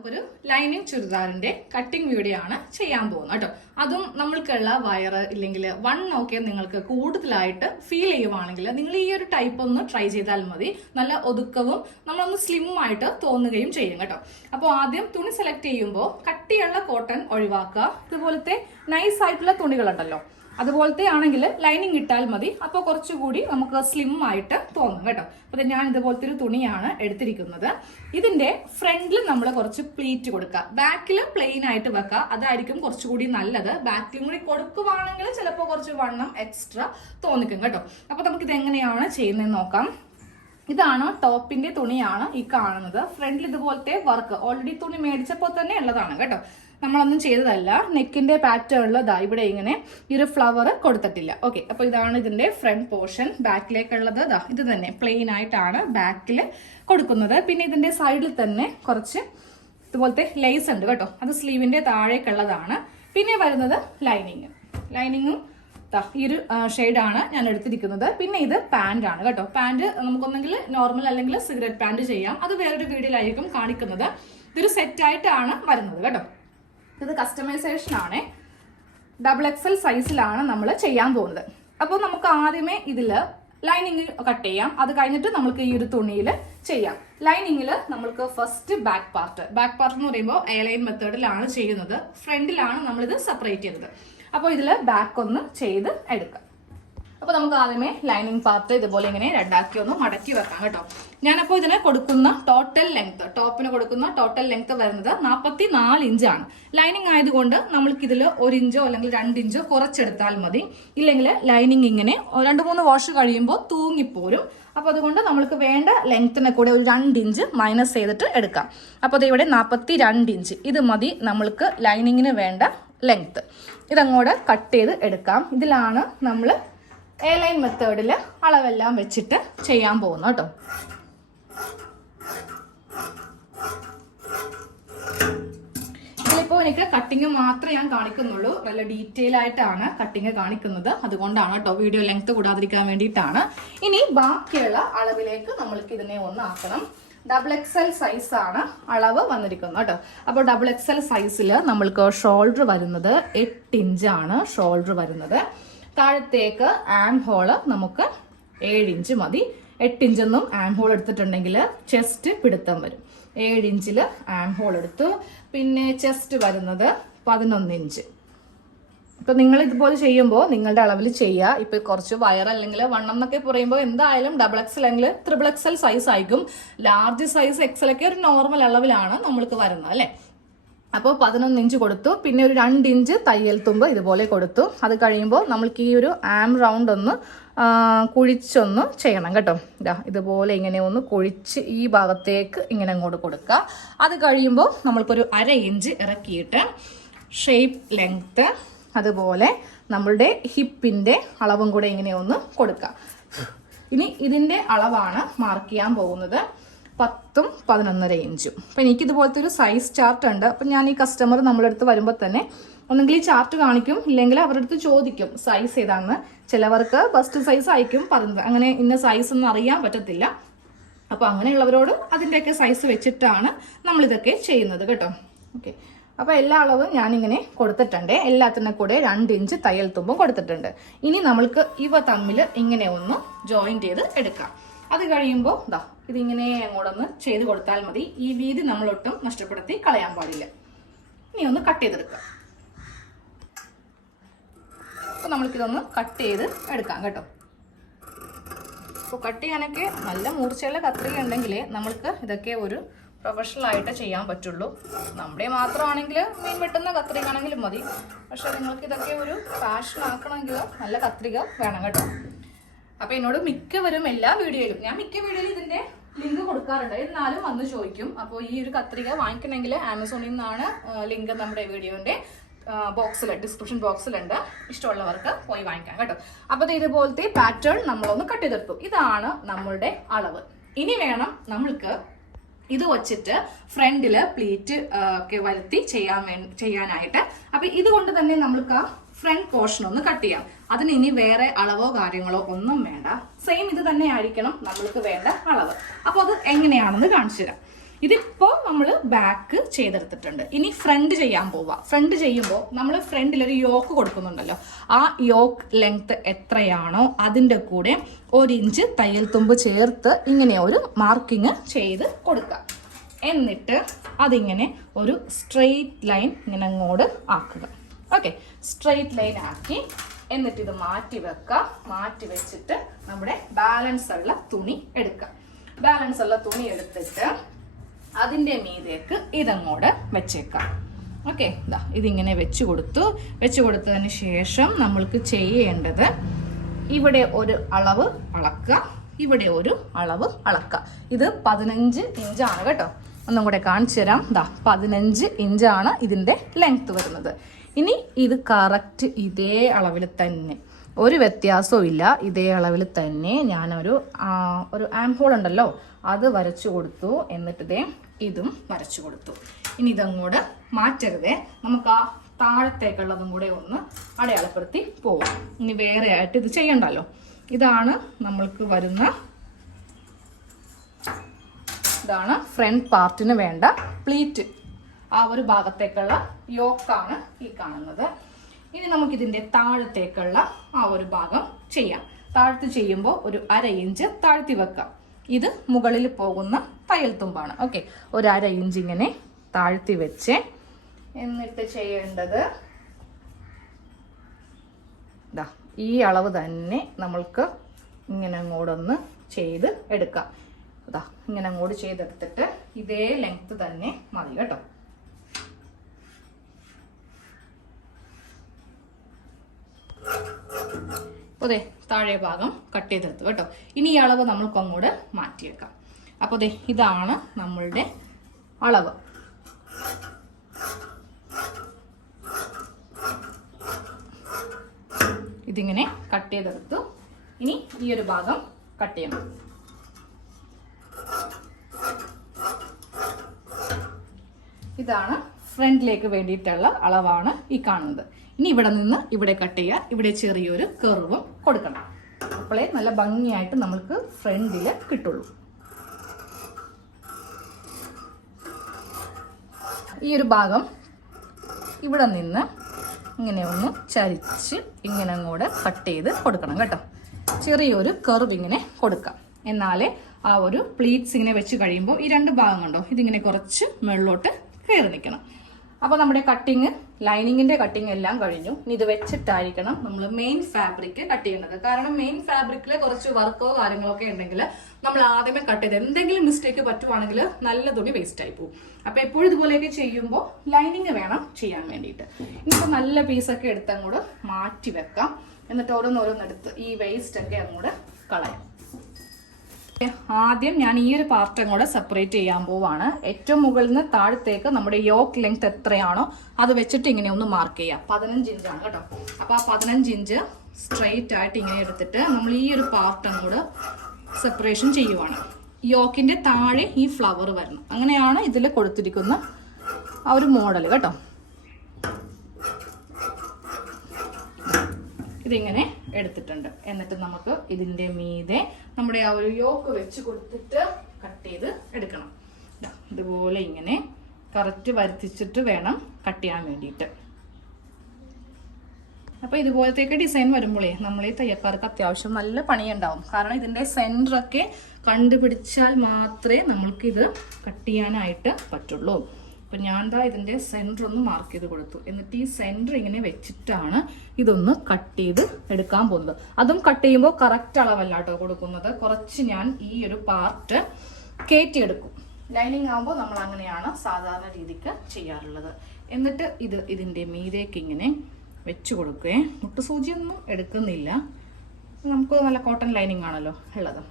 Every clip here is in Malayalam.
നമുക്കൊരു ലൈനിങ് ചുരിദാറിന്റെ കട്ടിങ് വീഡിയോ ആണ് ചെയ്യാൻ പോകുന്നത് കേട്ടോ. അതും നമ്മൾക്കുള്ള വയറ് ഇല്ലെങ്കിൽ വൺ ഒക്കെ നിങ്ങൾക്ക് കൂടുതലായിട്ട് ഫീൽ ചെയ്യുവാണെങ്കിൽ നിങ്ങൾ ഈ ഒരു ടൈപ്പ് ഒന്ന് ട്രൈ ചെയ്താൽ മതി. നല്ല ഒതുക്കവും നമ്മളൊന്ന് സ്ലിം ആയിട്ട് തോന്നുകയും ചെയ്യും കേട്ടോ. അപ്പോൾ ആദ്യം തുണി സെലക്ട് ചെയ്യുമ്പോൾ കട്ടിയുള്ള കോട്ടൺ ഒഴിവാക്കുക. ഇതുപോലത്തെ നൈസ് ആയിട്ടുള്ള തുണികളുണ്ടല്ലോ. അതുപോലത്തെ ആണെങ്കിൽ ലൈനിങ് ഇട്ടാൽ മതി. അപ്പോൾ കുറച്ചുകൂടി നമുക്ക് സ്ലിം ആയിട്ട് തോന്നും കേട്ടോ. അപ്പോൾ ഞാൻ ഇതുപോലത്തെ ഒരു തുണിയാണ് എടുത്തിരിക്കുന്നത്. ഇതിന്റെ ഫ്രണ്ടിൽ നമ്മൾ കുറച്ച് പ്ലീറ്റ് കൊടുക്കുക ബാക്കിൽ പ്ലെയിൻ ആയിട്ട് വെക്കുക അതായിരിക്കും കുറച്ചുകൂടി നല്ലത്. ബാക്കിലും കൂടി കൊടുക്കുവാണെങ്കിൽ ചിലപ്പോൾ കുറച്ച് വണ്ണം എക്സ്ട്രാ തോന്നിക്കും കേട്ടോ. അപ്പോൾ ഇത് എങ്ങനെയാണ് ചെയ്യുന്നതെന്ന് നോക്കാം. ഇതാണ് ടോപ്പിന്റെ തുണിയാണ് ഈ കാണുന്നത്. ഫ്രണ്ടിൽ ഇതുപോലത്തെ വർക്ക് ഓൾറെഡി തുണി മേടിച്ചപ്പോൾ തന്നെ ഉള്ളതാണ് കേട്ടോ. നമ്മളൊന്നും ചെയ്തതല്ല. നെക്കിന്റെ പാറ്റേണിൽ ദാ ഇവിടെ ഇങ്ങനെ ഈ ഒരു ഫ്ലവർ കൊടുത്തിട്ടില്ല. ഓക്കെ അപ്പോൾ ഇതാണ് ഇതിന്റെ ഫ്രണ്ട് പോർഷൻ ബാക്കിലേക്കുള്ളത് ദാ ഇത് തന്നെ. പ്ലെയിൻ ആയിട്ടാണ് ബാക്കിൽ കൊടുക്കുന്നത്. പിന്നെ ഇതിന്റെ സൈഡിൽ തന്നെ കുറച്ച് ഇതുപോലത്തെ ലേസ് ഉണ്ട് കേട്ടോ. അത് സ്ലീവിന്റെ താഴേക്കുള്ളതാണ്. പിന്നെ വരുന്നത് ലൈനിങ് ലൈനിങ്ങും ഈ ഒരു ഷെയ്ഡാണ് ഞാൻ എടുത്തിരിക്കുന്നത്. പിന്നെ ഇത് പാന്റ് ആണ് കേട്ടോ. പാന്റ് നമുക്കൊന്നെങ്കിൽ നോർമൽ അല്ലെങ്കിൽ സിഗരറ്റ് പാന്റ് ചെയ്യാം. അത് വേറൊരു വീഡിയോയിലായിരിക്കും കാണിക്കുന്നത്. ഇതൊരു സെറ്റായിട്ടാണ് വരുന്നത് കേട്ടോ. ഇത് കസ്റ്റമൈസേഷൻ ആണ്. ഡബിൾ എക്സൽ സൈസിലാണ് നമ്മൾ ചെയ്യാൻ പോകുന്നത്. അപ്പോൾ നമുക്ക് ആദ്യമേ ഇതിൽ ലൈനിങ് കട്ട് ചെയ്യാം. അത് കഴിഞ്ഞിട്ട് നമുക്ക് ഈ ഒരു തുണിയിൽ ചെയ്യാം. ലൈനിങ്ങിൽ നമുക്ക് first back part back part എന്ന് പറയുമ്പോൾ എയർലൈൻ മെത്തേഡിലാണ് ചെയ്യുന്നത്. ഫ്രണ്ടിലാണ് നമ്മളിത് സെപ്പറേറ്റ് ചെയ്തത്. അപ്പോൾ ഇതിൽ ബാക്ക് ഒന്ന് ചെയ്ത് എടുക്കാം. അപ്പോൾ നമുക്ക് ആദ്യമേ ലൈനിങ് പാർട്ട് ഇതുപോലെ ഇങ്ങനെ രണ്ടാക്കി ഒന്ന് മടക്കി വെക്കാം കേട്ടോ. ഞാനപ്പോൾ ഇതിന് കൊടുക്കുന്ന ടോട്ടൽ ലെങ്ത് ടോപ്പിന് കൊടുക്കുന്ന ടോട്ടൽ ലെങ്ത് വരുന്നത് നാൽപ്പത്തി നാല് ഇഞ്ചാണ് ലൈനിങ് ആയതുകൊണ്ട് നമ്മൾക്ക് ഇതിൽ ഒരു ഇഞ്ചോ അല്ലെങ്കിൽ രണ്ട് ഇഞ്ചോ കുറച്ചെടുത്താൽ മതി. ഇല്ലെങ്കിൽ ലൈനിങ് ഇങ്ങനെ രണ്ട് മൂന്ന് വാഷ് കഴിയുമ്പോൾ തൂങ്ങിപ്പോരും. അപ്പോൾ അതുകൊണ്ട് നമ്മൾക്ക് വേണ്ട ലെങ്ത്തിനെ കൂടെ ഒരു രണ്ട് ഇഞ്ച് മൈനസ് ചെയ്തിട്ട് എടുക്കാം. അപ്പോൾ അത് ഇവിടെ നാൽപ്പത്തി രണ്ട് ഇഞ്ച് ഇത് മതി നമ്മൾക്ക് ലൈനിങ്ങിന് വേണ്ട ലെങ്ത്ത് ഇതങ്ങോട്ട് കട്ട് ചെയ്ത് എടുക്കാം. ഇതിലാണ് നമ്മൾ എ ലൈൻ മെത്തേഡിൽ അളവെല്ലാം വെച്ചിട്ട് ചെയ്യാൻ പോകുന്നു കേട്ടോ. ഇതിലിപ്പോൾ എനിക്ക് കട്ടിങ് മാത്രമേ ഞാൻ കാണിക്കുന്നുള്ളൂ. നല്ല ഡീറ്റെയിൽ ആയിട്ടാണ് കട്ടിങ് കാണിക്കുന്നത്. അതുകൊണ്ടാണ് കേട്ടോ വീഡിയോ ലെങ്ത് കൂടാതിരിക്കാൻ വേണ്ടിയിട്ടാണ്. ഇനി ബാക്കിയുള്ള അളവിലേക്ക് നമ്മൾക്ക് ഇതിനെ ഒന്ന് ആക്കണം. ഡബിൾ എക്സ് സൈസ് ആണ് അളവ് വന്നിരിക്കുന്നത് കേട്ടോ. അപ്പോൾ ഡബിൾ എക്സ് എൽ സൈസിൽ നമ്മൾക്ക് ഷോൾഡർ വരുന്നത് എട്ട് ഇഞ്ചാണ് ഷോൾഡർ വരുന്നത്. താഴത്തേക്ക് ആം ഹോൾ നമുക്ക് ഏഴ് ഇഞ്ച് മതി. എട്ട് ഇഞ്ചൊന്നും ആം ഹോൾ എടുത്തിട്ടുണ്ടെങ്കിൽ ചെസ്റ്റ് പിടുത്തം വരും. ഏഴ് ഇഞ്ചിൽ ആം ഹോൾ എടുത്തു. പിന്നെ ചെസ്റ്റ് വരുന്നത് പതിനൊന്ന് ഇഞ്ച് ഇപ്പൊ നിങ്ങൾ ഇതുപോലെ ചെയ്യുമ്പോൾ നിങ്ങളുടെ അളവിൽ ചെയ്യുക. ഇപ്പൊ കുറച്ച് വയർ അല്ലെങ്കിൽ വണ്ണം എന്നൊക്കെ പറയുമ്പോൾ എന്തായാലും ഡബിൾ എക്സൽ അല്ലെങ്കിൽ ത്രിബിൾ എക്സൽ സൈസ് ആയിരിക്കും. ലാർജ് സൈസ് എക്സൽ ഒക്കെ ഒരു നോർമൽ അളവിലാണ് നമ്മൾക്ക് വരുന്നത് അല്ലേ? അപ്പോൾ പതിനൊന്ന് ഇഞ്ച് കൊടുത്തു. പിന്നെ ഒരു രണ്ട് ഇഞ്ച് തയ്യൽ തുമ്പ് ഇതുപോലെ കൊടുത്തു. അത് കഴിയുമ്പോൾ നമ്മൾക്ക് ഈ ഒരു ആം റൗണ്ട് ഒന്ന് കുഴിച്ചൊന്ന് ചെയ്യണം കേട്ടോ. ഇതാ ഇതുപോലെ ഇങ്ങനെ ഒന്ന് കുഴിച്ച് ഈ ഭാഗത്തേക്ക് ഇങ്ങനെ അങ്ങോട്ട് കൊടുക്കുക. അത് കഴിയുമ്പോൾ നമ്മൾക്കൊരു അര ഇഞ്ച് ഇറക്കിയിട്ട് ഷേപ്പ് ലെങ്ത്ത് അതുപോലെ നമ്മളുടെ ഹിപ്പിന്റെ അളവും കൂടെ ഇങ്ങനെ ഒന്ന് കൊടുക്കുക. ഇനി ഇതിന്റെ അളവാണ് മാർക്ക് ചെയ്യാൻ പോകുന്നത്. പത്തും പതിനൊന്നര ഇഞ്ചും. അപ്പം എനിക്കിതുപോലത്തെ ഒരു സൈസ് ചാർട്ട് ഉണ്ട്. അപ്പം ഞാൻ ഈ കസ്റ്റമർ നമ്മളെടുത്ത് വരുമ്പോൾ തന്നെ ഒന്നെങ്കിൽ ഈ ചാർട്ട് കാണിക്കും ഇല്ലെങ്കിൽ അവരുടെ അടുത്ത് ചോദിക്കും സൈസ് ഏതാണെന്ന്. ചിലവർക്ക് ഫസ്റ്റ് സൈസ് ആയിരിക്കും പറഞ്ഞത് അങ്ങനെ ഇന്ന സൈസ് ഒന്നും അറിയാൻ പറ്റത്തില്ല. അപ്പോൾ അങ്ങനെയുള്ളവരോട് അതിന്റെയൊക്കെ സൈസ് വെച്ചിട്ടാണ് നമ്മളിതൊക്കെ ചെയ്യുന്നത് കേട്ടോ. ഓക്കെ അപ്പോൾ എല്ലാ അളവും ഞാനിങ്ങനെ കൊടുത്തിട്ടുണ്ട്. എല്ലാത്തിനും കൂടെ രണ്ട് ഇഞ്ച് തയ്യൽ തുമ്പും കൊടുത്തിട്ടുണ്ട്. ഇനി നമ്മൾക്ക് ഇവ തമ്മിൽ ഇങ്ങനെ ഒന്ന് ജോയിൻ ചെയ്ത് എടുക്കാം. അത് കഴിയുമ്പോൾ ഇതാ ഇതിങ്ങനെ അങ്ങോട്ടൊന്ന് ചെയ്ത് കൊടുത്താൽ മതി. ഈ വീതി നമ്മളൊട്ടും നഷ്ടപ്പെടുത്തി കളയാൻ പാടില്ല. ഇനി ഒന്ന് കട്ട് ചെയ്തെടുക്കാം അപ്പോൾ നമ്മൾക്കിതൊന്ന് കട്ട് ചെയ്ത് എടുക്കാം കേട്ടോ. അപ്പോൾ കട്ട് ചെയ്യാനൊക്കെ നല്ല മൂർച്ചയുള്ള കത്രിക ഉണ്ടെങ്കിൽ നമ്മൾക്ക് ഇതൊക്കെ ഒരു പ്രൊഫഷണൽ ആയിട്ട് ചെയ്യാൻ പറ്റുള്ളൂ. നമ്മുടെ മാത്രമാണെങ്കിൽ മീൻ വെട്ടുന്ന കത്രിക ആണെങ്കിലും മതി. പക്ഷെ നിങ്ങൾക്ക് ഇതൊക്കെ ഒരു ഫാഷൻ ആക്കണമെങ്കിൽ നല്ല കത്രിക വേണം കേട്ടോ. അപ്പോൾ എന്നോട് മിക്കവരും എല്ലാ വീഡിയോയിലും ഞാൻ മിക്ക വീഡിയോയിലും ഇതിന്റെ ലിങ്ക് കൊടുക്കാറുണ്ട്. എന്നാലും വന്ന് ചോദിക്കും. അപ്പോൾ ഈ ഒരു കത്രിക വാങ്ങിക്കണമെങ്കിൽ ആമസോണിൽ നിന്നാണ് ലിങ്ക് നമ്മുടെ വീഡിയോന്റെ ബോക്സിൽ ഡിസ്ക്രിപ്ഷൻ ബോക്സിലുണ്ട് ഇഷ്ടമുള്ളവർക്ക് പോയി വാങ്ങിക്കാം കേട്ടോ. അപ്പോൾ ഇത് ഇതുപോലത്തെ പാറ്റേൺ നമ്മളൊന്ന് കട്ട് ചെയ്തെടുത്തു. ഇതാണ് നമ്മളുടെ അളവ്. ഇനി വേണം നമ്മൾക്ക് ഇത് വച്ചിട്ട് ഫ്രണ്ടിൽ പ്ലീറ്റ് ഒക്കെ വരുത്തി ചെയ്യാൻ ചെയ്യാനായിട്ട്. അപ്പൊ ഇതുകൊണ്ട് തന്നെ നമ്മൾക്ക് ആ ഫ്രണ്ട് പോർഷൻ ഒന്ന് കട്ട് ചെയ്യാം. അതിന് ഇനി വേറെ അളവോ കാര്യങ്ങളോ ഒന്നും വേണ്ട. സെയിം ഇത് തന്നെ ആയിരിക്കണം നമ്മൾക്ക് വേണ്ട അളവ്. അപ്പോൾ അത് എങ്ങനെയാണെന്ന് കാണിച്ചു തരാം. ഇതിപ്പോ നമ്മൾ ബാക്ക് ചെയ്തെടുത്തിട്ടുണ്ട്. ഇനി ഫ്രണ്ട് ചെയ്യാൻ പോവുക ഫ്രണ്ട് ചെയ്യുമ്പോൾ നമ്മൾ ഫ്രണ്ടിൽ ഒരു യോക്ക് കൊടുക്കുന്നുണ്ടല്ലോ. ആ യോക്ക് ലെങ്ത് എത്രയാണോ അതിന്റെ കൂടെ ഒരു ഇഞ്ച് തയ്യൽ തുമ്പ് ചേർത്ത് ഇങ്ങനെ ഒരു മാർക്കിങ് ചെയ്ത് കൊടുക്കുക എന്നിട്ട് അതിങ്ങനെ ഒരു സ്ട്രെയിറ്റ് ലൈൻ ഇങ്ങനെ അങ്ങോട്ട് ആക്കുക. ഓക്കെ സ്ട്രെയിറ്റ് ലൈൻ ആക്കി എന്നിട്ട് ഇത് മാറ്റി വെക്കാം. മാറ്റി വെച്ചിട്ട് നമ്മുടെ ബാലൻസ് ഉള്ള തുണി എടുക്കാം. ബാലൻസ് ഉള്ള തുണി എടുത്തിട്ട് അതിന്റെ മീതേക്ക് ഇതങ്ങോട്ട് വെച്ചേക്കാം. ഓക്കെ ഇതാ ഇതിങ്ങനെ വെച്ച് കൊടുത്തു. വെച്ച് കൊടുത്തതിന് ശേഷം നമ്മൾക്ക് ചെയ്യേണ്ടത് ഇവിടെ ഒരു അളവ് അളക്കുക. ഇവിടെ ഒരു അളവ് അളക്കുക. ഇത് പതിനഞ്ച് ഇഞ്ചാണ് കേട്ടോ. ഒന്നും കൂടെ കാണിച്ചു തരാം. ദാ പതിനഞ്ച് ഇഞ്ചാണ് ഇതിന്റെ ലെങ്ത് വരുന്നത്. ഇനി ഇത് കറക്റ്റ് ഇതേ അളവിൽ തന്നെ. ഒരു വ്യത്യാസവും ഇല്ല. ഇതേ അളവിൽ തന്നെ ഞാനൊരു ഒരു ആം ഹോൾ ഉണ്ടല്ലോ അത് വരച്ചു കൊടുത്തു. എന്നിട്ട് ഇതേ ഇതും വരച്ചു കൊടുത്തു. ഇനി ഇതങ്ങോട്ട് മാറ്റരുതേ. നമുക്ക് ആ താഴത്തേക്കുള്ളതും കൂടെ ഒന്ന് അടയാളപ്പെടുത്തി പോവാം. ഇനി വേറെ ആയിട്ട് ഇത് ചെയ്യണ്ടല്ലോ. ഇതാണ് നമ്മൾക്ക് വരുന്ന ഇതാണ് ഫ്രണ്ട് പാർട്ടിന് വേണ്ട പ്ലീറ്റ് ആ ഒരു ഭാഗത്തേക്കുള്ള യോക്കാണ് ഈ കാണുന്നത്. ഇനി നമുക്കിതിന്റെ താഴത്തേക്കുള്ള ആ ഒരു ഭാഗം ചെയ്യാം. താഴ്ത്തി ചെയ്യുമ്പോൾ ഒരു അര ഇഞ്ച് താഴ്ത്തി വെക്കാം. ഇത് മുകളിൽ പോകുന്ന തയ്യൽ തുമ്പാണ്. ഓക്കെ. ഒരു അര ഇഞ്ച് ഇങ്ങനെ താഴ്ത്തി വെച്ച് എന്നിട്ട് ചെയ്യേണ്ടത് ഇതാ ഈ അളവ് തന്നെ നമ്മൾക്ക് ഇങ്ങനെ അങ്ങോട്ടൊന്ന് ചെയ്ത് എടുക്കാം. ഇതാ ഇങ്ങനെ അങ്ങോട്ട് ചെയ്തെടുത്തിട്ട് ഇതേ ലെങ്ത് തന്നെ മതി കേട്ടോ. അതെ താഴെ ഭാഗം കട്ട് ചെയ്തെടുത്തു കേട്ടോ. ഇനി ഈ അളവ് നമ്മൾക്ക് അങ്ങോട്ട് മാറ്റിയേക്കാം അപ്പോൾ ദേ ഇതാണ് നമ്മളുടെ അളവ്. ഇതിങ്ങനെ കട്ട് ചെയ്തെടുത്തു. ഇനി ഈ ഒരു ഭാഗം കട്ട് ചെയ്യണം. ഇതാണ് ഫ്രണ്ടിലേക്ക് വേണ്ടിയിട്ടുള്ള അളവാണ് ഈ കാണുന്നത്. ഇനി ഇവിടെ നിന്ന് ഇവിടെ കട്ട് ചെയ്യുക. ഇവിടെ ചെറിയൊരു കെർവും കൊടുക്കണം. അപ്പോളേ നല്ല ഭംഗിയായിട്ട് നമുക്ക് ഫ്രണ്ടിൽ കിട്ടുള്ളൂ. ഈ ഒരു ഭാഗം ഇവിടെ നിന്ന് ഇങ്ങനെ ഒന്ന് ചരിച്ച് ഇങ്ങനെ അങ്ങോട്ട് കട്ട് ചെയ്ത് കൊടുക്കണം കേട്ടോ. ചെറിയൊരു കർവ് ഇങ്ങനെ കൊടുക്കാം. എന്നാലേ ആ ഒരു പ്ലീറ്റ്സ് ഇങ്ങനെ വെച്ച് കഴിയുമ്പോൾ ഈ രണ്ട് ഭാഗം കണ്ടോ? ഇതിങ്ങനെ കുറച്ച് മുകളിലോട്ട് കയറി നിൽക്കണം അപ്പോൾ നമ്മുടെ കട്ടിങ് ലൈനിങ്ങിന്റെ കട്ടിങ് എല്ലാം കഴിഞ്ഞു. ഇനി ഇത് വെച്ചിട്ടായിരിക്കണം നമ്മൾ മെയിൻ ഫാബ്രിക് കട്ട് ചെയ്യേണ്ടത്. കാരണം മെയിൻ ഫാബ്രിക്കിൽ കുറച്ച് വർക്കോ കാര്യങ്ങളോ ഒക്കെ ഉണ്ടെങ്കിൽ നമ്മൾ ആദ്യമേ കട്ട് ചെയ്ത് എന്തെങ്കിലും മിസ്റ്റേക്ക് പറ്റുവാണെങ്കിൽ നല്ല തുണി വേസ്റ്റ് ആയി പോകും അപ്പോൾ എപ്പോഴും ഇതുപോലെയൊക്കെ ചെയ്യുമ്പോൾ ലൈനിങ് വേണം ചെയ്യാൻ വേണ്ടിയിട്ട്. ഇനിയിപ്പോൾ നല്ല പീസൊക്കെ എടുത്ത് അങ്ങോട്ട് മാറ്റി വെക്കാം. എന്നിട്ട് ഓരോന്നോരോന്നെടുത്ത് ഈ വേസ്റ്റ് ഒക്കെ അങ്ങോട്ട് കളയാം. ആദ്യം ഞാൻ ഈ ഒരു പാർട്ടും കൂടെ സെപ്പറേറ്റ് ചെയ്യാൻ പോവാണ്. ഏറ്റവും മുകളിൽ നിന്ന് താഴത്തേക്ക് നമ്മുടെ യോക്ക് ലെങ്ത് എത്രയാണോ അത് വെച്ചിട്ട് ഇങ്ങനെ ഒന്ന് മാർക്ക് ചെയ്യാം. പതിനഞ്ച് ഇഞ്ചാണ് കേട്ടോ. അപ്പൊ ആ പതിനഞ്ച് ഇഞ്ച് സ്ട്രെയിറ്റ് ആയിട്ട് ഇങ്ങനെ എടുത്തിട്ട് നമ്മൾ ഈ ഒരു പാർട്ടും കൂടെ സെപ്പറേഷൻ ചെയ്യുവാണ്. യോക്കിന്റെ താഴെ ഈ ഫ്ലവർ വരണം. അങ്ങനെയാണ് ഇതിൽ കൊടുത്തിരിക്കുന്ന ആ ഒരു മോഡൽ കേട്ടോ. ഇതിങ്ങനെ എടുത്തിട്ടുണ്ട്. എന്നിട്ട് നമുക്ക് ഇതിന്റെ മീതെ നമ്മുടെ ആ ഒരു യോക്ക് വെച്ച് കൊടുത്തിട്ട് കട്ട് ചെയ്ത് എടുക്കണം. ഇതുപോലെ ഇങ്ങനെ കറക്റ്റ് വരുത്തിച്ചിട്ട് വേണം കട്ട് ചെയ്യാൻ വേണ്ടിയിട്ട്. അപ്പൊ ഇതുപോലത്തേക്ക് ഡിസൈൻ വരുമ്പോളേ നമ്മൾ ഈ തയ്യക്കാർക്ക് അത്യാവശ്യം നല്ല പണിയുണ്ടാവും. കാരണം ഇതിന്റെ സെന്റർ ഒക്കെ കണ്ടുപിടിച്ചാൽ മാത്രമേ നമ്മൾക്ക് ഇത് കട്ട് ചെയ്യാനായിട്ട് പറ്റുള്ളൂ. അപ്പൊ ഞാൻ ദാ ഇതിന്റെ സെന്റർ ഒന്ന് മാർക്ക് ചെയ്ത് കൊടുത്തു. എന്നിട്ട് ഈ സെന്റർ ഇങ്ങനെ വെച്ചിട്ടാണ് ഇതൊന്ന് കട്ട് ചെയ്ത് എടുക്കാൻ പോകുന്നത്. അതും കട്ട് ചെയ്യുമ്പോൾ കറക്റ്റ് അളവല്ല കേട്ടോ കൊടുക്കുന്നത്. കുറച്ച് ഞാൻ ഈ ഒരു പാർട്ട് കയറ്റിയെടുക്കും ലൈനിങ് ആകുമ്പോൾ നമ്മൾ അങ്ങനെയാണ് സാധാരണ രീതിക്ക് ചെയ്യാറുള്ളത്. എന്നിട്ട് ഇത് ഇതിന്റെ മീതേക്ക് ഇങ്ങനെ വെച്ച് കൊടുക്കുകയെ. മുട്ടുസൂചിയൊന്നും എടുക്കുന്നില്ല. നമുക്ക് നല്ല കോട്ടൺ ലൈനിങ് ആണല്ലോ ഉള്ളത്.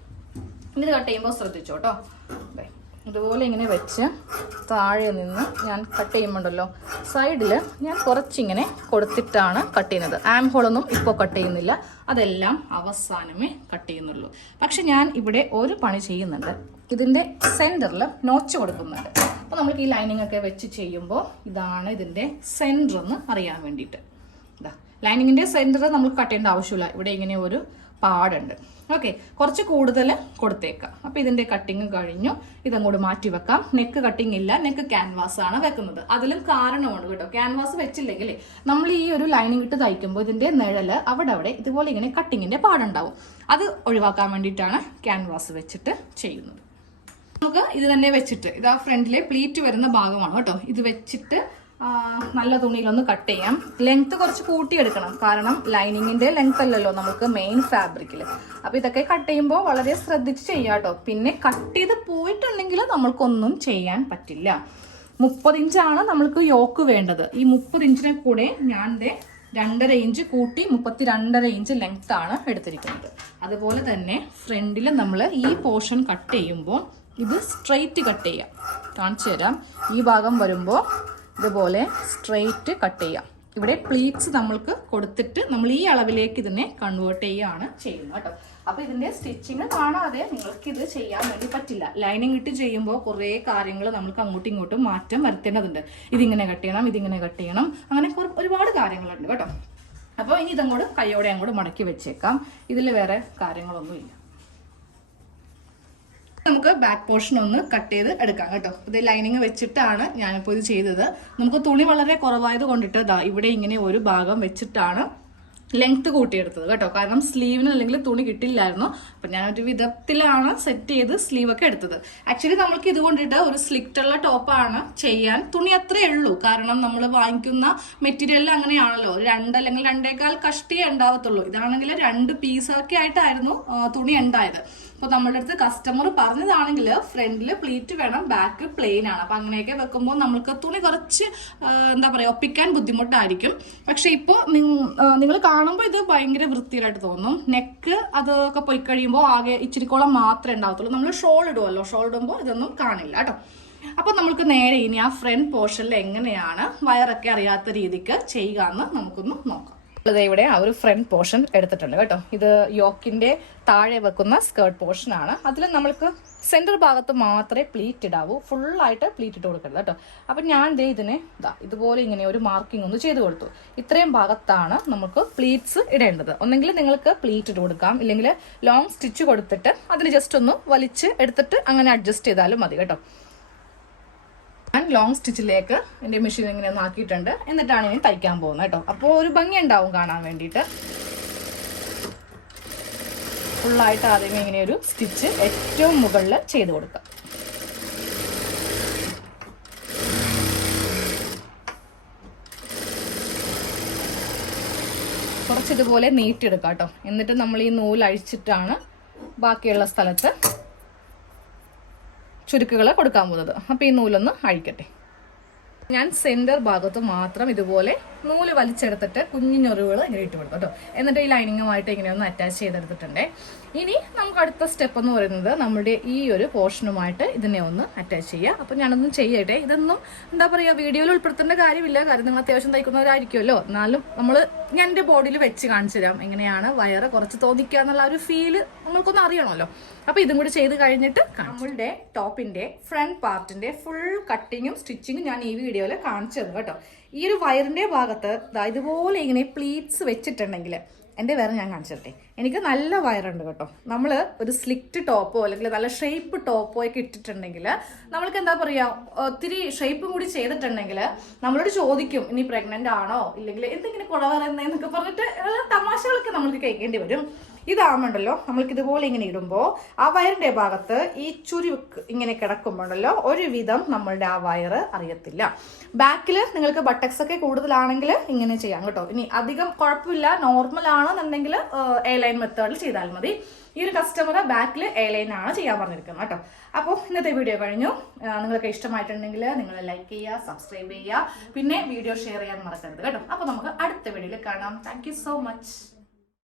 ഇത് കട്ട് ചെയ്യുമ്പോൾ ശ്രദ്ധിച്ചോ കേട്ടോ ദേ, ഇതുപോലെ ഇങ്ങനെ വെച്ച് താഴെ നിന്ന് ഞാൻ കട്ട് ചെയ്യുമ്പോണ്ടല്ലോ സൈഡിൽ ഞാൻ കുറച്ചിങ്ങനെ കൊടുത്തിട്ടാണ് കട്ട് ചെയ്യുന്നത്. ആം ഹോളൊന്നും ഇപ്പോൾ കട്ട് ചെയ്യുന്നില്ല. അതെല്ലാം അവസാനമേ കട്ട് ചെയ്യുന്നുള്ളൂ. പക്ഷെ ഞാൻ ഇവിടെ ഒരു പണി ചെയ്യുന്നുണ്ട്. ഇതിന്റെ സെന്ററിൽ നോച്ച് കൊടുക്കുന്നുണ്ട്. അപ്പോൾ നമുക്ക് ഈ ലൈനിങ് ഒക്കെ വെച്ച് ചെയ്യുമ്പോൾ ഇതാണ് ഇതിന്റെ സെന്റർ എന്ന് അറിയാൻ വേണ്ടിയിട്ട്. ഇതാ ലൈനിങ്ങിന്റെ സെന്റർ നമ്മൾ കട്ട് ചെയ്യേണ്ട ആവശ്യമില്ല. ഇവിടെ ഇങ്ങനെ ഒരു പാടുണ്ട്. ഓക്കെ കുറച്ച് കൂടുതൽ കൊടുത്തേക്കാം. അപ്പോൾ ഇതിന്റെ കട്ടിങ് കഴിഞ്ഞു. ഇതങ്ങോട്ട് മാറ്റി വെക്കാം. നെക്ക് കട്ടിങ് ഇല്ല. നെക്ക് ക്യാൻവാസ് ആണ് വെക്കുന്നത്. അതിലും കാരണമാണ് കേട്ടോ. ക്യാൻവാസ് വെച്ചില്ലെങ്കിൽ നമ്മൾ ഈ ഒരു ലൈനിങ് ഇട്ട് തയ്ക്കുമ്പോൾ ഇതിന്റെ നിഴൽ അവിടെ അവിടെ ഇതുപോലെ ഇങ്ങനെ കട്ടിങ്ങിന്റെ പാടുണ്ടാവും. അത് ഒഴിവാക്കാൻ വേണ്ടിയിട്ടാണ് ക്യാൻവാസ് വെച്ചിട്ട് ചെയ്യുന്നത്. നമുക്ക് ഇത് തന്നെ വെച്ചിട്ട് ഇതാ ഫ്രണ്ടിലെ പ്ലീറ്റ് വരുന്ന ഭാഗമാണ് കേട്ടോ. ഇത് വെച്ചിട്ട് നല്ല തുണിയിലൊന്ന് കട്ട് ചെയ്യാം. ലെങ്ത് കുറച്ച് കൂട്ടിയെടുക്കണം. കാരണം ലൈനിങ്ങിന്റെ ലെങ്ത് അല്ലല്ലോ നമുക്ക് മെയിൻ ഫാബ്രിക്കിൽ അപ്പോൾ ഇതൊക്കെ കട്ട് ചെയ്യുമ്പോൾ വളരെ ശ്രദ്ധിച്ച് ചെയ്യാം കേട്ടോ പിന്നെ കട്ട് ചെയ്ത് പോയിട്ടുണ്ടെങ്കിൽ നമ്മൾക്കൊന്നും ചെയ്യാൻ പറ്റില്ല. മുപ്പത് ഇഞ്ചാണ് നമ്മൾക്ക് യോക്ക് വേണ്ടത്. ഈ മുപ്പത് ഇഞ്ചിനെ കൂടെ ഞാൻ രണ്ടര ഇഞ്ച് കൂട്ടി മുപ്പത്തി രണ്ടര ഇഞ്ച് ലെങ്ത് ആണ് എടുത്തിരിക്കുന്നത്. അതുപോലെ തന്നെ ഫ്രണ്ടിൽ നമ്മൾ ഈ പോർഷൻ കട്ട് ചെയ്യുമ്പോൾ ഇത് സ്ട്രെയിറ്റ് കട്ട് ചെയ്യാം. കാണിച്ചു തരാം. ഈ ഭാഗം വരുമ്പോൾ ഇതുപോലെ സ്ട്രെയിറ്റ് കട്ട് ചെയ്യാം. ഇവിടെ പ്ലീറ്റ്സ് നമ്മൾക്ക് കൊടുത്തിട്ട് നമ്മൾ ഈ അളവിലേക്ക് ഇതിനെ കൺവേർട്ട് ചെയ്യുകയാണ് ചെയ്യുന്നത് കേട്ടോ. അപ്പൊ ഇതിന്റെ സ്റ്റിച്ചിങ് കാണാതെ നിങ്ങൾക്ക് ഇത് ചെയ്യാൻ വേണ്ടി പറ്റില്ല. ലൈനിങ് ഇട്ട് ചെയ്യുമ്പോൾ കുറേ കാര്യങ്ങൾ നമുക്ക് അങ്ങോട്ടും ഇങ്ങോട്ടും മാറ്റം വരുത്തേണ്ടതുണ്ട്. ഇതിങ്ങനെ കട്ട് ചെയ്യണം ഇതിങ്ങനെ കട്ട് ചെയ്യണം. അങ്ങനെ ഒരുപാട് കാര്യങ്ങളുണ്ട് കേട്ടോ. അപ്പോൾ ഇനി ഇതങ്ങോട്ട് കൈയോടെ അങ്ങോട്ട് മടക്കി വെച്ചേക്കാം. ഇതിൽ വേറെ കാര്യങ്ങളൊന്നുമില്ല. നമുക്ക് ബാക്ക് പോർഷൻ ഒന്ന് കട്ട് ചെയ്ത് എടുക്കാം കേട്ടോ. ഇത് ലൈനിങ് വെച്ചിട്ടാണ് ഞാനിപ്പോൾ ഇത് ചെയ്തത്. നമുക്ക് തുണി വളരെ കുറവായത് കൊണ്ടിട്ട് ദാ ഇവിടെ ഇങ്ങനെ ഒരു ഭാഗം വെച്ചിട്ടാണ് ലെങ്ത് കൂട്ടിയെടുത്തത് കേട്ടോ. കാരണം സ്ലീവിന് അല്ലെങ്കിൽ തുണി കിട്ടില്ലായിരുന്നു. അപ്പൊ ഞാൻ ഒരു വിധത്തിലാണ് സെറ്റ് ചെയ്ത് സ്ലീവൊക്കെ എടുത്തത്. ആക്ച്വലി നമ്മൾക്ക് ഇത് കൊണ്ടിട്ട് ഒരു സ്ലിക്റ്റുള്ള ടോപ്പാണ് ചെയ്യാൻ തുണി അത്രേ ഉള്ളൂ. കാരണം നമ്മൾ വാങ്ങിക്കുന്ന മെറ്റീരിയലിൽ അങ്ങനെയാണല്ലോ. രണ്ട് അല്ലെങ്കിൽ രണ്ടേക്കാൾ കഷ്ടിയേ ഉണ്ടാവത്തുള്ളൂ. ഇതാണെങ്കിൽ രണ്ട് പീസൊക്കെ ആയിട്ടായിരുന്നു തുണി ഉണ്ടായത്. അപ്പൊ നമ്മളുടെ അടുത്ത് കസ്റ്റമർ പറഞ്ഞതാണെങ്കിൽ ഫ്രണ്ടിൽ പ്ലീറ്റ് വേണം ബാക്ക് പ്ലെയിൻ ആണ്. അപ്പോൾ അങ്ങനെയൊക്കെ വെക്കുമ്പോൾ നമ്മൾക്ക് തുണി കുറച്ച് എന്താ പറയാ ഒപ്പിക്കാൻ ബുദ്ധിമുട്ടായിരിക്കും. പക്ഷെ ഇപ്പോൾ നിങ്ങൾ കാണുമ്പോൾ ഇത് ഭയങ്കര വൃത്തിയിലായിട്ട് തോന്നും. നെക്ക് അതൊക്കെ പോയി കഴിയുമ്പോൾ ആകെ ഇച്ചിരിക്കോളം മാത്രമേ ഉണ്ടാവത്തുള്ളൂ. നമ്മൾ ഷോൾ ഇടുമല്ലോ ഷോൾ ഇടുമ്പോൾ ഇതൊന്നും കാണില്ല കേട്ടോ. അപ്പൊ നമുക്ക് നേരെ ഇനി ആ ഫ്രണ്ട് പോർഷനിൽ എങ്ങനെയാണ് വയറൊക്കെ അറിയാത്ത രീതിക്ക് ചെയ്യുക എന്ന് നമുക്കൊന്ന് നോക്കാം. ദേ ഇവിടെ ആ ഒരു ഫ്രണ്ട് പോർഷൻ എടുത്തിട്ടുണ്ട് കേട്ടോ. ഇത് യോക്കിന്റെ താഴെ വെക്കുന്ന സ്കേർട്ട് പോർഷൻ ആണ്. അതിൽ നമ്മൾക്ക് സെന്റർ ഭാഗത്ത് മാത്രമേ പ്ലീറ്റ് ഇടാവൂ. ഫുള്ളായിട്ട് പ്ലീറ്റ് ഇട്ട് കൊടുക്കരുത് കേട്ടോ. അപ്പം ഞാൻ ദേ ഇതിനെ ഇതാ ഇതുപോലെ ഇങ്ങനെ ഒരു മാർക്കിംഗ് ഒന്ന് ചെയ്ത് കൊടുത്തു. ഇത്രയും ഭാഗത്താണ് നമുക്ക് പ്ലീറ്റ്സ് ഇടേണ്ടത്. ഒന്നെങ്കിൽ നിങ്ങൾക്ക് പ്ലീറ്റ് ഇട്ട് കൊടുക്കാം. ഇല്ലെങ്കിൽ ലോങ് സ്റ്റിച്ച് കൊടുത്തിട്ട് അതിന് ജസ്റ്റ് ഒന്ന് വലിച്ച് എടുത്തിട്ട് അങ്ങനെ അഡ്ജസ്റ്റ് ചെയ്താലും മതി കേട്ടോ. ഞാൻ ലോങ് സ്റ്റിച്ചിലേക്ക് എന്റെ മെഷീൻ ഇങ്ങനെ ആക്കിയിട്ടുണ്ട്. എന്നിട്ടാണ് ഇനി തയ്ക്കാൻ പോകുന്നത് കേട്ടോ. അപ്പോൾ ഒരു ഭംഗി ഉണ്ടാവും കാണാൻ വേണ്ടിയിട്ട്. ഫുള്ളായിട്ട് ആദ്യമേ ഇങ്ങനെ ഒരു സ്റ്റിച്ച് ഏറ്റവും മുകളിൽ ചെയ്ത് കൊടുക്കാം. കുറച്ചിതുപോലെ നീട്ടിയെടുക്കാം കേട്ടോ. എന്നിട്ട് നമ്മൾ ഈ നൂൽ അഴിച്ചിട്ടാണ് ബാക്കിയുള്ള സ്ഥലത്ത് ചുരുക്കുകൾ കൊടുക്കാൻ പോകുന്നത്. അപ്പോൾ ഈ നൂലൊന്ന് അഴിക്കട്ടെ. ഞാൻ സെന്റർ ഭാഗത്ത് മാത്രം ഇതുപോലെ നൂൽ വലിച്ചെടുത്തിട്ട് കുഞ്ഞു ഞൊറിവുകൾ ഇങ്ങനെ ഇട്ട് കൊടുക്കും കേട്ടോ. എന്നിട്ട് ഈ ലൈനിങ്ങുമായിട്ട് ഇങ്ങനെ ഒന്ന് അറ്റാച്ച് ചെയ്തെടുത്തിട്ടുണ്ട്. ഇനി നമുക്ക് അടുത്ത സ്റ്റെപ്പ് എന്ന് പറയുന്നത് നമ്മുടെ ഈ ഒരു പോർഷനുമായിട്ട് ഇതിനെ ഒന്ന് അറ്റാച്ച് ചെയ്യുക. അപ്പം ഞാനൊന്നും ചെയ്യട്ടെ. ഇതൊന്നും എന്താ പറയുക വീഡിയോയിൽ ഉൾപ്പെടുത്തേണ്ട കാര്യമില്ല. കാര്യം നിങ്ങൾ അത്യാവശ്യം തയ്ക്കുന്നവരായിരിക്കുമല്ലോ. എന്നാലും നമ്മൾ ഞാൻ എന്റെ ബോഡിയിൽ വെച്ച് കാണിച്ചു തരാം. എങ്ങനെയാണ് വയറ് കുറച്ച് തോന്നിക്കുക എന്നുള്ള ഒരു ഫീൽ നമ്മൾക്കൊന്ന് അറിയണമല്ലോ. അപ്പോൾ ഇതും കൂടി ചെയ്ത് കഴിഞ്ഞിട്ട് നമ്മളുടെ ടോപ്പിന്റെ ഫ്രണ്ട് പാർട്ടിന്റെ ഫുൾ കട്ടിങ്ങും സ്റ്റിച്ചിങ്ങും ഞാൻ ഈ വീഡിയോയിൽ കാണിച്ചു തരും കേട്ടോ. ഈ ഒരു വയറിന്റെ ഭാഗത്ത് ഇതുപോലെ ഇങ്ങനെ പ്ലീറ്റ്സ് വെച്ചിട്ടുണ്ടെങ്കിൽ എന്റെ വേറെ ഞാൻ കാണിച്ചിട്ടെ. എനിക്ക് നല്ല വയറുണ്ട് കേട്ടോ. നമ്മൾ ഒരു സ്ലിക്റ്റ് ടോപ്പോ അല്ലെങ്കിൽ നല്ല ഷേപ്പ് ടോപ്പോ ഒക്കെ ഇട്ടിട്ടുണ്ടെങ്കിൽ നമ്മൾക്ക് എന്താ പറയുക ഒത്തിരി ഷേപ്പും കൂടി ചെയ്തിട്ടുണ്ടെങ്കിൽ നമ്മളോട് ചോദിക്കും ഇനി പ്രഗ്നന്റ് ആണോ? ഇല്ലെങ്കിൽ എന്തെങ്കിലും കുറവറിയുന്നതെന്നൊക്കെ പറഞ്ഞിട്ട് തമാശകളൊക്കെ നമ്മൾക്ക് കേൾക്കേണ്ടി വരും. ഇതാവുമ്പോണ്ടല്ലോ നമ്മൾക്ക് ഇതുപോലെ ഇങ്ങനെ ഇടുമ്പോൾ ആ വയറിന്റെ ഭാഗത്ത് ഈ ചുരുക്ക് ഇങ്ങനെ കിടക്കുമ്പോണ്ടല്ലോ ഒരുവിധം നമ്മളുടെ ആ വയറ് അറിയത്തില്ല. ബാക്കിൽ നിങ്ങൾക്ക് ബട്ടക്സ് ഒക്കെ കൂടുതലാണെങ്കിൽ ഇങ്ങനെ ചെയ്യാം കേട്ടോ. ഇനി അധികം കുഴപ്പമില്ല. നോർമൽ ആണെന്നുണ്ടെങ്കിൽ എ ലൈൻ മെത്തേഡിൽ ചെയ്താൽ മതി. ഈ ഒരു കസ്റ്റമർ ബാക്കിൽ എ ലൈൻ ആണ് ചെയ്യാൻ പറഞ്ഞിരിക്കുന്നത് കേട്ടോ. അപ്പോൾ ഇന്നത്തെ വീഡിയോ കഴിഞ്ഞു. നിങ്ങൾക്ക് ഇഷ്ടമായിട്ടുണ്ടെങ്കിൽ നിങ്ങൾ ലൈക്ക് ചെയ്യുക സബ്സ്ക്രൈബ് ചെയ്യുക. പിന്നെ വീഡിയോ ഷെയർ ചെയ്യാൻ മറക്കരുത് കേട്ടോ. അപ്പോൾ നമുക്ക് അടുത്ത വീഡിയോയിൽ കാണാം. Thank so much